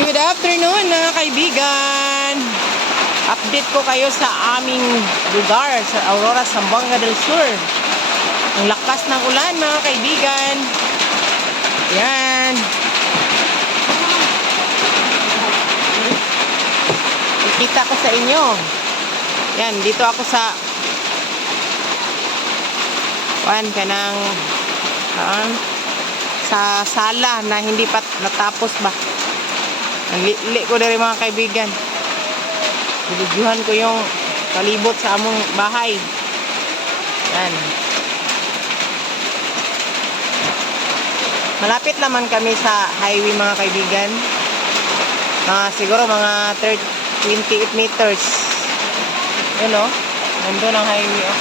Good afternoon mga kaibigan. Update ko kayo sa aming lugar sa Aurora, Zamboanga del Sur. Ang lakas ng ulan mga kaibigan. Yan. Ikita ko sa inyo. Yan, dito ako sa Kuan ka ng ah, sa sala na hindi pa natapos ba. Ang li ko dari mga kaibigan. Bilidyuhan ko yung palibot sa among bahay. Yan. Malapit naman kami sa highway mga kaibigan. Mga siguro mga 30, 28 meters. Yun o. Nandun ang highway o.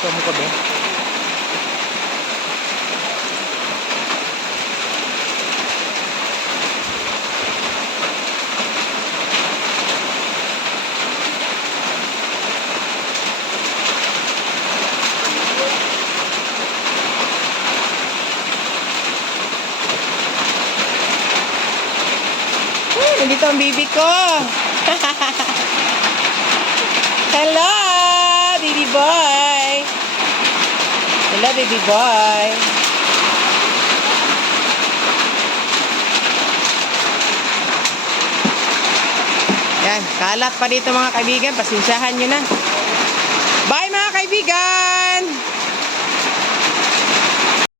Zoom ko ba? Nandito ang baby ko. Hello, baby boy. Hello, baby boy. Yan, kalat pa dito mga kaibigan. Pasensyahan nyo na. Bye mga kaibigan!